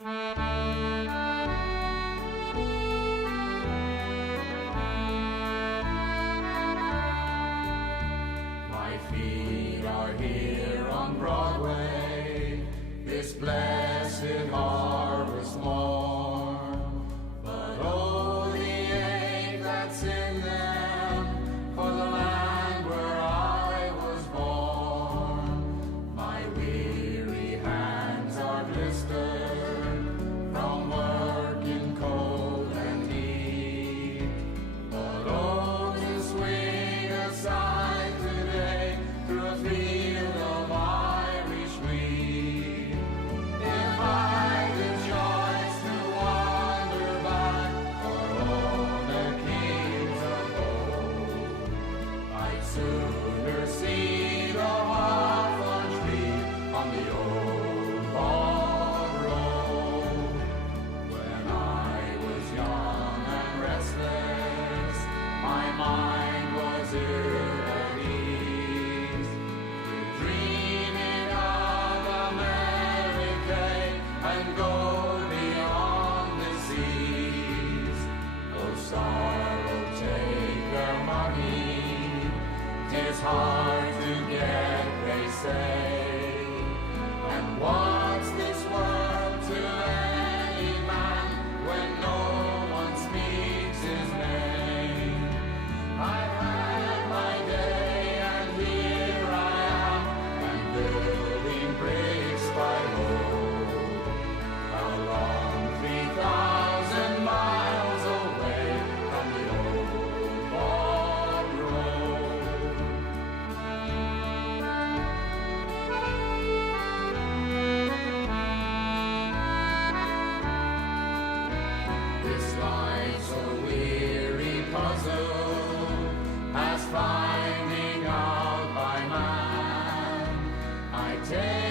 My feet are here on Broadway, this blessed harvest morn. But oh, the ache that's in them for the land where I was born. My weary hands are blistered from work in cold and heat. But oh, to swing aside today through a field of Irish wheat. If I could choice to wander back for all the kings of old, I'd sooner see the hawthorn tree on the old bog road. When I was young and restless, my mind was ill at ease, dreaming of America and go beyond the seas. Though sorrow take their money, 'tis hard to get, they say. And what's this world to any man when no one speaks his name? I've had my day and here I am, and building bricks by load. How long? 3,000 miles away from the old bog road. This life's a weary puzzle, as finding out by man. I take